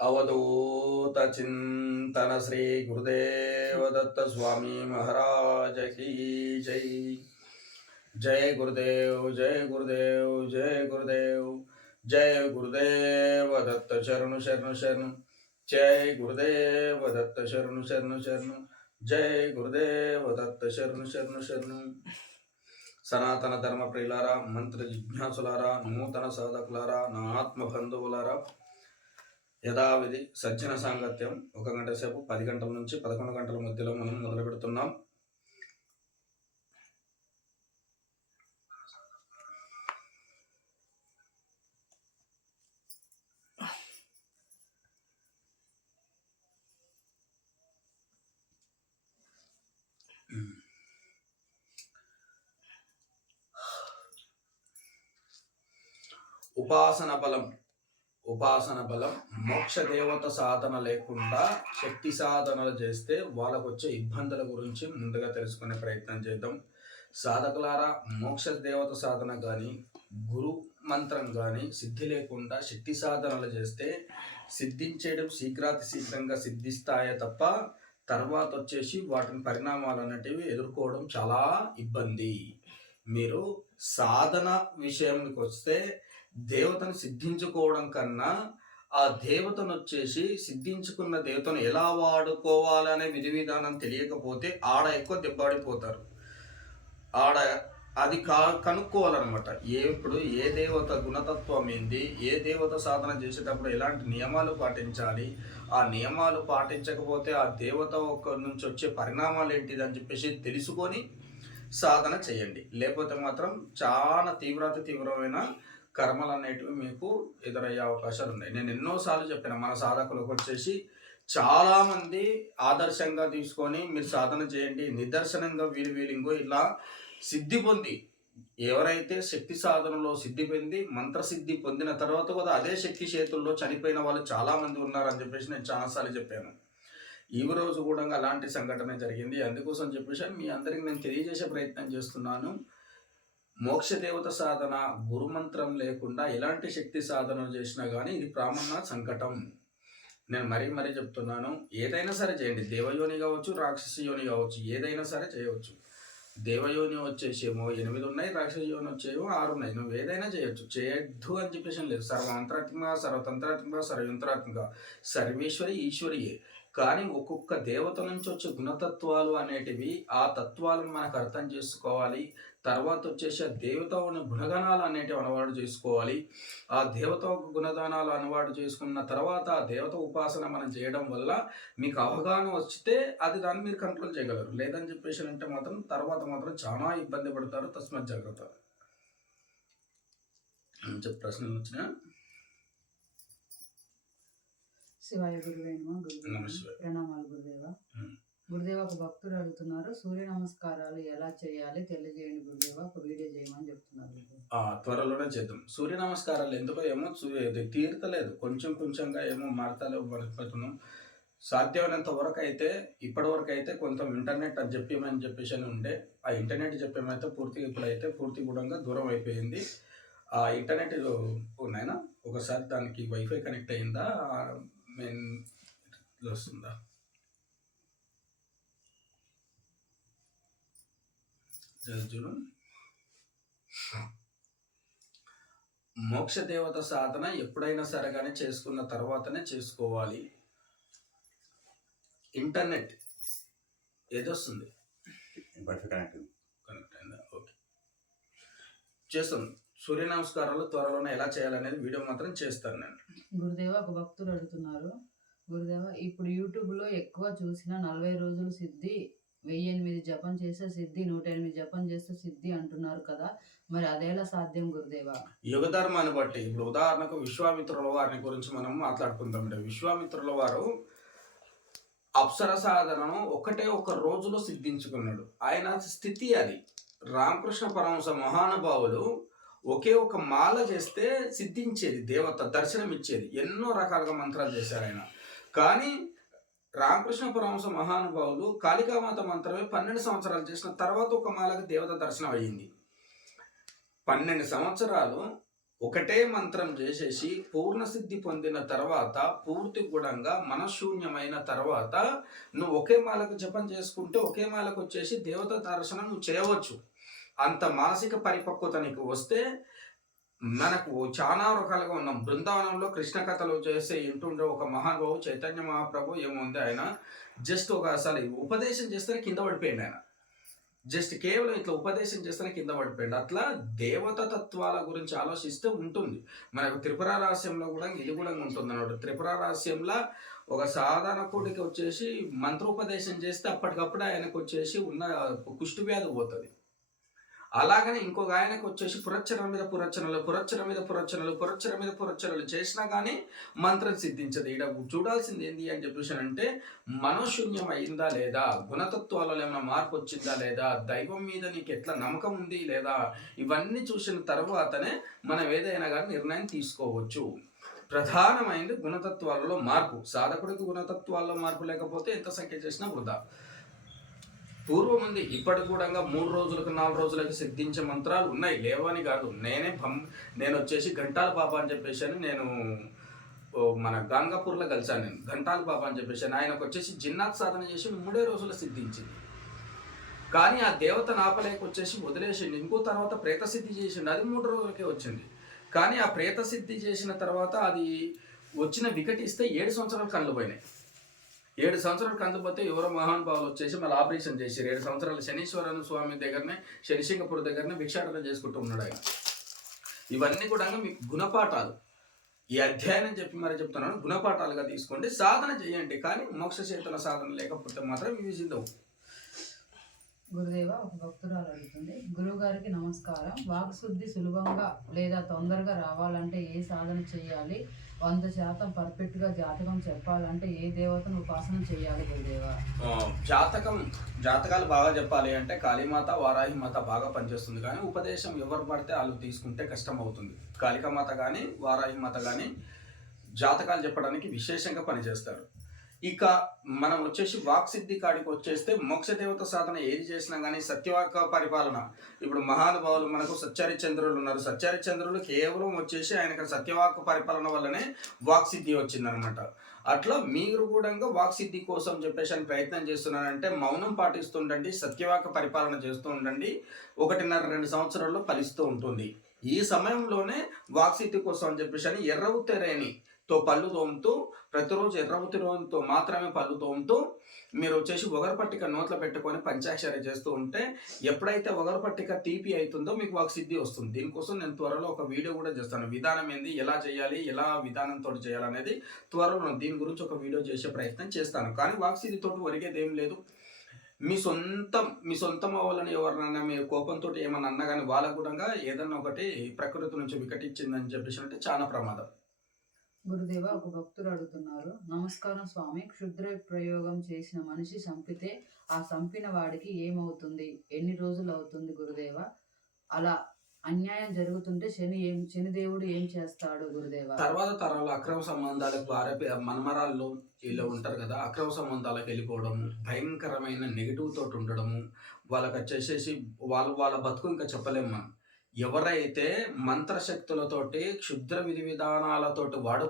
अवधूत चिंतन श्री गुरुदेव दत्त स्वामी महाराज की जय जय गुरुदेव जय गुरुदेव जय गुरुदेव जय गुरुदेव दत्त शरणु शरणु शरणु जय गुरुदेव दत्त शरणु शरणु शरणु जय गुरुदेव दत्त శరణు శరణు శరణు సనాతన ధర్మ ప్రియులారా మంత్ర జిజ్ఞాసులారా నూతన సాధకులారా నా ఆత్మ బంధువులారా యథావిధి సజ్జన సాంగత్యం ఒక గంట సేపు పది గంటల నుంచి పదకొండు గంటల మధ్యలో మనం మొదలు పెడుతున్నాం. ఉపాసన బలం. ఉపాసన బలం మోక్ష దేవత సాధన లేకుండా శక్తి సాధనలు చేస్తే వాళ్ళకు వచ్చే ఇబ్బందుల గురించి ముందుగా తెలుసుకునే ప్రయత్నం చేద్దాం. సాధకులారా మోక్ష దేవత సాధన కానీ గురు మంత్రం కానీ సిద్ధి లేకుండా శక్తి సాధనలు చేస్తే సిద్ధించేయడం శీఘ్రాతి శీఘ్రంగా సిద్ధిస్తాయే తప్ప తర్వాత వచ్చేసి వాటిని పరిణామాలు అనేటివి ఎదుర్కోవడం చాలా ఇబ్బంది. మీరు సాధన విషయంకి వస్తే దేవతను సిద్ధించుకోవడం కన్నా ఆ దేవతను వచ్చేసి సిద్ధించుకున్న దేవతను ఎలా వాడుకోవాలనే విధి విధానం తెలియకపోతే ఆడ ఎక్కువ దెబ్బడిపోతారు ఆడ అది కా కనుక్కోవాలన్నమాట. ఏ ఇప్పుడు ఏ దేవత గుణతత్వం ఏంది ఏ దేవత సాధన చేసేటప్పుడు ఎలాంటి నియమాలు పాటించాలి ఆ నియమాలు పాటించకపోతే ఆ దేవత ఒక నుంచి వచ్చే పరిణామాలు ఏంటిది అని చెప్పేసి తెలుసుకొని సాధన చేయండి. లేకపోతే మాత్రం చాలా తీవ్రత తీవ్రమైన కర్మలు అనేటివి మీకు ఎదురయ్యే అవకాశాలు ఉన్నాయి నేను ఎన్నోసార్లు చెప్పాను మన సాధకులకు వచ్చేసి చాలామంది ఆదర్శంగా తీసుకొని మీరు సాధన చేయండి నిదర్శనంగా వీలు వీలింగో ఇలా సిద్ధి పొంది ఎవరైతే శక్తి సాధనలో సిద్ధి పొంది మంత్రసిద్ధి పొందిన తర్వాత కూడా అదే శక్తి చేతుల్లో చనిపోయిన వాళ్ళు చాలామంది ఉన్నారని చెప్పేసి నేను చాలాసార్లు చెప్పాను. ఈ రోజు కూడా అలాంటి సంఘటన జరిగింది. అందుకోసం చెప్పేసి మీ అందరికి నేను తెలియజేసే ప్రయత్నం చేస్తున్నాను. మోక్ష దేవత సాధన గురుమంత్రం లేకుండా ఎలాంటి శక్తి సాధన చేసినా కానీ ఇది ప్రామాణ సంకటం. నేను మరీ మరీ చెప్తున్నాను ఏదైనా సరే చేయండి. దేవయోని కావచ్చు రాక్షసి యోని కావచ్చు ఏదైనా సరే చేయవచ్చు. దేవయోని వచ్చేసేమో ఎనిమిది ఉన్నాయి రాక్షస యోని వచ్చేమో ఆరు ఉన్నాయి. నువ్వు ఏదైనా చేయొచ్చు. చేయొద్దు అని చెప్పేసి లేదు. సర్వాంతరాత్మిక సర్వతంత్రాత్మిక సర్వయంత్రాత్మిక. సర్వేశ్వరి ఈశ్వరియే. కానీ ఒక్కొక్క దేవత నుంచి వచ్చే గుణతత్వాలు అనేటివి ఆ తత్వాలను మనకు అర్థం చేసుకోవాలి. తర్వాత వచ్చేసి ఆ దేవత ఉన్న గుణగణాలు అనేటివి అలవాటు చేసుకోవాలి. ఆ దేవత గుణగణాలు అలవాటు చేసుకున్న తర్వాత ఆ దేవత ఉపాసన మనం చేయడం వల్ల మీకు అవగాహన వస్తే అది దాన్ని మీరు కంట్రోల్ చేయగలరు. లేదని చెప్పేసి అంటే మాత్రం తర్వాత మాత్రం చాలా ఇబ్బంది పడతారు. తస్మత్ జాగ్రత్త. చెప్పు ప్రశ్నలు వచ్చినా శివాయ గురువేణమ గురుదేవ నమస్తే. ప్రణామాలు గురుదేవ. గురుదేవ ఒక భక్తుడు అడుగుతున్నారు సూర్య నమస్కారాలు ఎలా చేయాలి తెలియజేయండి గురుదేవ ఒక వీడియో చేయమని చెప్తున్నారు ఆ త్వరలోనే చేద్దాం. సూర్య నమస్కారాలు ఎందుకో ఏమో తీర్తలేదు తీరతలేదు. కొంచెం కొంచెంగా ఏమో మారతాలో పడుతున్నాం. సాధ్యమైనంత వరకు అయితే ఇప్పటి వరకు అయితే కొంత ఇంటర్నెట్ అని చెప్పేమని చెప్పేసి అని ఉండే ఆ ఇంటర్నెట్ చెప్పేమైతే పూర్తిగా ఇప్పుడైతే పూర్తి కూడా దూరం అయిపోయింది. ఆ ఇంటర్నెట్ నైనా ఒకసారి దానికి వైఫై కనెక్ట్ అయిందా? మెయిన్ వస్తుందా? చూడు మోక్ష దేవత సాధన ఎప్పుడైనా సరే కానీ చేసుకున్న తర్వాతనే చేసుకోవాలి. ఇంటర్నెట్ ఏదొస్తుంది? కనెక్ట్ కనెక్ట్ అయిందా? ఓకే. చేస్తాం. సూర్య నమస్కారాలు త్వరలోనే ఎలా చేయాలనేది వీడియో మాత్రం చేస్తాను నేను. గురుదేవ ఒక భక్తుడు అడుగుతున్నారు. గురుదేవ ఇప్పుడు యూట్యూబ్లో ఎక్కువ చూసిన నలభై రోజులు సిద్ధి వెయ్యి ఎనిమిది జపం చేస్తే సిద్ధి నూట ఎనిమిది జపం చేస్తే సిద్ధి అంటున్నారు కదా. మరి అదేలా సాధ్యం గురుదేవా? యుగ ధర్మాన్ని బట్టి ఇప్పుడు ఉదాహరణకు విశ్వామిత్రుల వారిని గురించి మనం మాట్లాడుకుందాం అంటే విశ్వామిత్రుల వారు అప్సర సాధనను ఒకటే ఒక రోజులో సిద్ధించుకున్నాడు. ఆయన స్థితి అది. రామకృష్ణ పరమహంస మహానుభావులు ఒకే ఒక మాల చేస్తే సిద్ధించేది దేవత దర్శనం ఇచ్చేది ఎన్నో రకాలుగా మంత్రాలు చేశారు ఆయన. కానీ రామకృష్ణ పరమహంస మహానుభావులు కాళికామాత మంత్రమే పన్నెండు సంవత్సరాలు చేసిన తర్వాత ఒక మాలకు దేవత దర్శనం అయ్యింది. పన్నెండు సంవత్సరాలు ఒకటే మంత్రం చేసేసి పూర్ణసిద్ధి పొందిన తర్వాత పూర్తి గుణంగా మనశూన్యమైన తర్వాత నువ్వు ఒకే మాలకు జపం చేసుకుంటే ఒకే మాలకు వచ్చేసి దేవత దర్శనం నువ్వు చేయవచ్చు. అంత మానసిక పరిపక్వత నీకు వస్తే మనకు చాలా రకాలుగా ఉన్నాం. బృందావనంలో కృష్ణ కథలు చేస్తే ఇంటుండే ఒక మహానుభావు చైతన్య మహాప్రభు ఏముంది ఆయన. జస్ట్ ఒక అసలు ఉపదేశం చేస్తేనే కింద పడిపోయింది ఆయన. జస్ట్ కేవలం ఇట్లా ఉపదేశం చేస్తేనే కింద పడిపోయింది అట్లా దేవత తత్వాల గురించి ఆలోచిస్తే ఉంటుంది. మనకు త్రిపుర రహస్యంలో కూడా ఇది కూడా ఉంటుంది అన్నమాట. త్రిపుర రహస్యంలో ఒక సాధారణ కోటికి వచ్చేసి మంత్రోపదేశం చేస్తే అప్పటికప్పుడు ఆయనకు వచ్చేసి ఉన్న కుష్టి వ్యాధి పోతుంది. అలాగనే ఇంకొక ఆయనకు వచ్చేసి పురచ్చన మీద పురచ్చనలు పురచ్చన మీద పురచ్చనలు పురచ్చన మీద పురచ్చనలు చేసినా కానీ మంత్రం సిద్ధించదు. ఇక్కడ చూడాల్సింది ఏంటి అని చెప్పేసి అంటే మనోశూన్యం అయిందా లేదా? గుణతత్వాలలో ఏమైనా మార్పు వచ్చిందా లేదా? దైవం మీద నీకు ఎట్లా నమ్మకం ఉంది లేదా? ఇవన్నీ చూసిన తర్వాతనే మనం ఏదైనా కానీ నిర్ణయం తీసుకోవచ్చు. ప్రధానమైనది గుణతత్వాలలో మార్పు. సాధకుడికి గుణతత్వాల్లో మార్పు లేకపోతే ఎంత సంఖ్య చేసినా వృధా. పూర్వం ఉంది ఇప్పటికి కూడా మూడు రోజులకు నాలుగు రోజులకి సిద్ధించే మంత్రాలు ఉన్నాయి. లేవని కాదు. నేనే భం నేను వచ్చేసి గంటాల బాబా అని చెప్పేసి అని నేను ఓ మన గాంగాపూర్లో కలిశాను నేను. గంటాల బాబా అని చెప్పేసి అని ఆయనకు వచ్చేసి జిన్నాత్ సాధన చేసి మూడే రోజులు సిద్ధించింది. కానీ ఆ దేవత నాపలేక వచ్చేసి వదిలేసింది ఇంకో తర్వాత ప్రేత సిద్ధి చేసిండు. అది మూడు రోజులకే వచ్చింది. కానీ ఆ ప్రేత సిద్ధి చేసిన తర్వాత అది వచ్చిన వికటిస్తే ఏడు సంవత్సరాలు కళ్ళు పోయినాయి. ఏడు సంవత్సరాలు కందిపోతే ఎవరో మహానుభావులు వచ్చేసి మళ్ళీ ఆపరేషన్ చేశారు. ఏడు సంవత్సరాలు శనీశ్వరన్ స్వామి దగ్గరనే శనిసింగపూర్ దగ్గరనే భిక్షాటన చేసుకుంటూ ఉన్నాడు ఆయన. ఇవన్నీ కూడా మీకు గుణపాఠాలు. ఈ అధ్యయనం చెప్పి మరి చెప్తున్నాను గుణపాఠాలుగా తీసుకోండి సాధన చేయండి. కానీ మోక్ష చేతన సాధన లేకపోతే మాత్రం ఇవి సిద్ధం. గురుదేవ ఒక భక్తురాలు అడుగుతుంది. గురువు గారికి నమస్కారం. వాక్శుద్ధి సులభంగా లేదా తొందరగా రావాలంటే ఏ సాధన చేయాలి? వంద శాతం పర్ఫెక్ట్గా జాతకం చెప్పాలంటే ఏ దేవతను ఉపాసన చేయాలి గురుదేవ? జాతకం జాతకాలు బాగా చెప్పాలి అంటే కాళీమాత వారాహిమాత బాగా పనిచేస్తుంది. కానీ ఉపదేశం ఎవరు పడితే వాళ్ళు తీసుకుంటే కష్టం అవుతుంది కాళికామాత కానీ వారాహిమాత కానీ జాతకాలు చెప్పడానికి విశేషంగా పనిచేస్తారు. ఇక మనం వచ్చేసి వాక్సిద్ధి కాడికి వచ్చేస్తే మోక్ష దేవత సాధన ఏది చేసినా కానీ సత్యవాక పరిపాలన. ఇప్పుడు మహానుభావులు మనకు సత్యహరిచంద్రులు ఉన్నారు. సత్యహరిచంద్రులు కేవలం వచ్చేసి ఆయనకు సత్యవాక పరిపాలన వల్లనే వాక్సిద్ధి వచ్చిందనమాట అట్లా మీరు కూడా వాక్సిద్ధి కోసం చెప్పేసి అని ప్రయత్నం చేస్తున్నారంటే మౌనం పాటిస్తుండండి సత్యవాక పరిపాలన చేస్తూ ఉండండి ఒకటిన్నర రెండు సంవత్సరాల్లో ఫలిస్తూ ఉంటుంది. ఈ సమయంలోనే వాక్సిద్ధి కోసం అని చెప్పేసి అని ఎర్రవుతెరేని తో పళ్ళు తోముతూ ప్రతిరోజు ఎర్రవుతిరోతో మాత్రమే పళ్ళు తోముతూ మీరు వచ్చేసి ఒగరు పట్టిక నోట్లో పెట్టుకొని పంచాక్షరి చేస్తూ ఉంటే ఎప్పుడైతే ఒగరు పట్టిక తీపి అవుతుందో మీకు ఒక సిద్ధి వస్తుంది. దీనికోసం నేను త్వరలో ఒక వీడియో కూడా చేస్తాను. విధానం ఏంది? ఎలా చేయాలి? ఎలా విధానంతో చేయాలనేది త్వరలో దీని గురించి ఒక వీడియో చేసే ప్రయత్నం చేస్తాను. కానీ వాక్సిద్ధితో ఒరిగేది ఏం లేదు. మీ సొంతం మీ సొంతం అవ్వాలని ఎవరినైనా మీరు కోపంతో ఏమన్నా అన్నా కానీ వాళ్ళకు కూడా ఏదన్నా ఒకటి ప్రకృతి నుంచి వికటించిందని చెప్పేసి అంటే చాలా ప్రమాదం. గురుదేవ ఒక భక్తుడు అడుగుతున్నారు నమస్కారం స్వామి క్షుద్ర ప్రయోగం చేసిన మనిషి చంపితే ఆ చంపిన వాడికి ఏమవుతుంది? ఎన్ని రోజులు అవుతుంది గురుదేవ? అలా అన్యాయం జరుగుతుంటే శని ఏం శనిదేవుడు ఏం చేస్తాడు గురుదేవ? తర్వాత తరాలు అక్రమ సంబంధాలకు భార్య మనమరాళ్ళు వీళ్ళు ఉంటారు కదా అక్రమ సంబంధాలకు వెళ్ళిపోవడము భయంకరమైన నెగిటివ్ తోటి ఉండడము వాళ్ళకి వచ్చేసేసి వాళ్ళు వాళ్ళ బతుకు ఇంకా చెప్పలేము మనం. ఎవరైతే మంత్రశక్తులతోటి క్షుద్ర విధి విధానాలతోటి వాడు